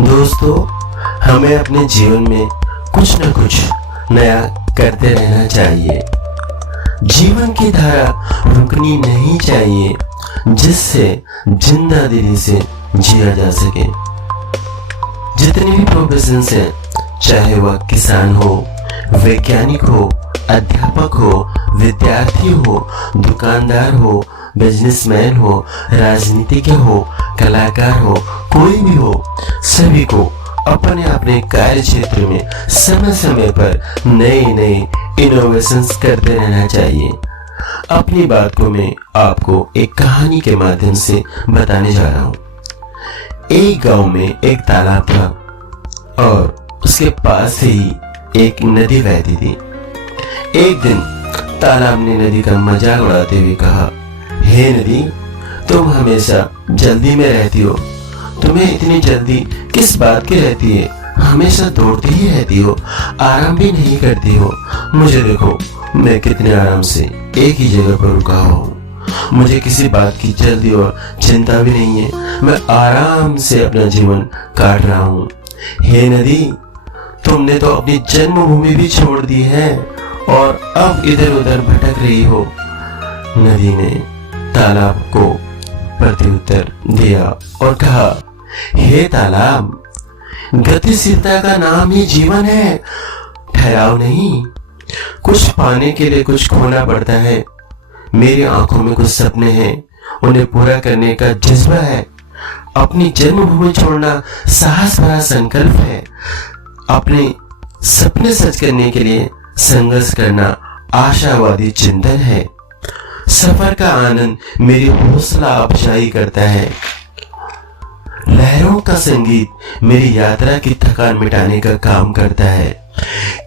दोस्तों, हमें अपने जीवन में कुछ न कुछ नया करते रहना चाहिए। जीवन की धारा रुकनी नहीं चाहिए, जिससे जिंदा दिली से जिया जा सके। जितने भी प्रोफेशंस हैं, चाहे वह किसान हो, वैज्ञानिक हो, अध्यापक हो, विद्यार्थी हो, दुकानदार हो, बिजनेसमैन हो, राजनीतिज्ञ हो, कलाकार हो, कोई भी हो, सभी को अपने अपने कार्य क्षेत्र में समय समय पर नए नए इनोवेशंस करते रहना चाहिए। अपनी बात को मैं आपको एक कहानी के माध्यम से बताने जा रहा हूँ। एक गांव में एक तालाब था और उसके पास से ही एक नदी बहती थी। एक दिन तालाब ने नदी का मजाक उड़ाते हुए कहा, हे नदी, तुम हमेशा जल्दी में रहती हो। तुम्हें इतनी जल्दी किस बात की रहती है? हमेशा दौड़ती ही रहती हो, आराम भी नहीं करती हो। मुझे देखो, मैं कितने आराम से एक ही जगह पर रुका हुआ हूँ। मुझे किसी बात की जल्दी और चिंता भी नहीं है। मैं आराम से अपना जीवन काट रहा हूँ। हे नदी, तुमने तो अपनी जन्मभूमि भी छोड़ दी है और अब इधर उधर भटक रही हो। नदी ने तालाब को प्रत्युत्तर दिया और कहा, हे तालाब, गतिशीलता का नाम ही जीवन है, ठहराव नहीं। कुछ पाने के लिए कुछ खोना पड़ता है। मेरी आंखों में कुछ सपने हैं, उन्हें पूरा करने का जज्बा है। अपनी जन्मभूमि छोड़ना साहस भरा संकल्प है। अपने सपने सच करने के लिए संघर्ष करना आशावादी चिंतन है। सफर का आनंद मेरी हौसला अफजाई करता है। लहरों का संगीत मेरी यात्रा की थकान मिटाने का काम करता है।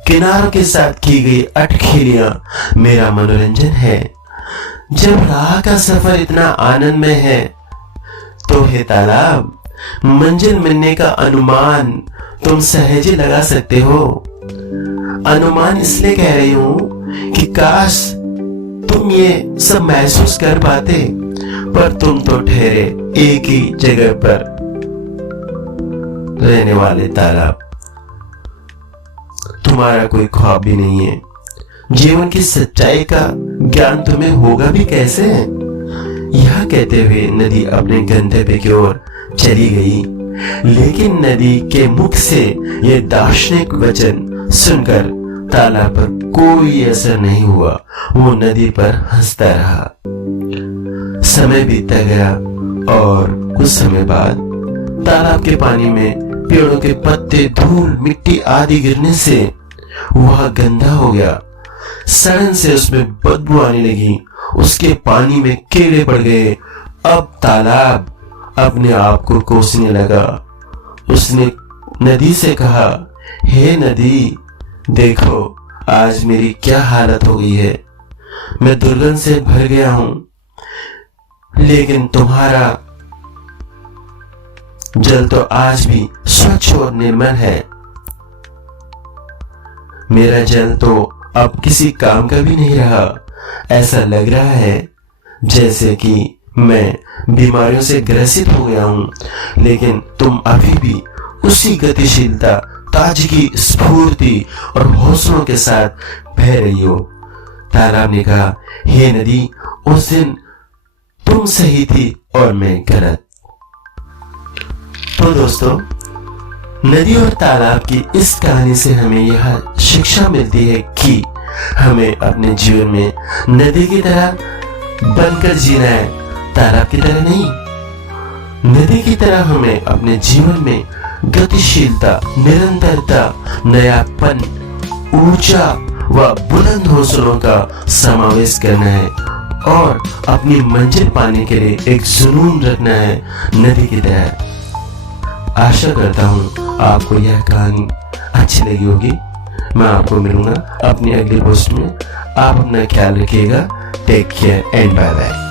किनारों के साथ की गई अटखेलियां मेरा मनोरंजन है। जब राह का सफर इतना आनंदमय है, तो हे तालाब, मंजिल मिलने का अनुमान तुम सहज ही लगा सकते हो। अनुमान इसलिए कह रही हूं कि काश तुम ये सब महसूस कर पाते, पर तुम तो ठहरे एक ही जगह पर रहने वाले तालाब। तुम्हारा कोई ख्वाब भी नहीं है। जीवन की सच्चाई का ज्ञान तुम्हें होगा भी कैसे? यह कहते हुए नदी अपने गंतव्य की ओर चली गई, लेकिन नदी के मुख से यह दार्शनिक वचन सुनकर तालाब पर कोई असर नहीं हुआ। वो नदी पर हंसता रहा। समय बीतता गया और कुछ समय बाद तालाब के पानी में पेड़ों के पत्ते, धूल, मिट्टी आदि गिरने से वह गंदा हो गया। सड़न से उसमें बदबू आने लगी। उसके पानी में कीड़े पड़ गए। अब तालाब अपने आप को कोसने लगा। उसने नदी से कहा, हे नदी, देखो आज मेरी क्या हालत हो गई है। मैं दुर्गंध से भर गया हूं, लेकिन तुम्हारा जल तो आज भी स्वच्छ और निर्मल है। मेरा जल तो अब किसी काम का भी नहीं रहा। ऐसा लग रहा है जैसे कि मैं बीमारियों से ग्रसित हो गया हूं, लेकिन तुम अभी भी उसी गतिशीलता, ताजगी, स्फूर्ति और हौसलों के साथ बह रही हो। तालाब ने कहा, हे नदी, उस दिन तुम सही थी और मैं गलत। तो दोस्तों, नदी और तालाब की इस कहानी से हमें यह शिक्षा मिलती है कि हमें अपने जीवन में नदी की तरह बनकर जीना है, तालाब की तरह नहीं। नदी की तरह हमें अपने जीवन में गतिशीलता, निरंतरता, नयापन, ऊर्जा व बुलंद हौसलों का समावेश करना है और अपनी मंजिल पाने के लिए एक जुनून रखना है, नदी की तरह। आशा करता हूँ आपको यह कहानी अच्छी लगी होगी। मैं आपको मिलूंगा अपनी अगली पोस्ट में। आप अपना ख्याल रखिएगा। Take care and bye bye.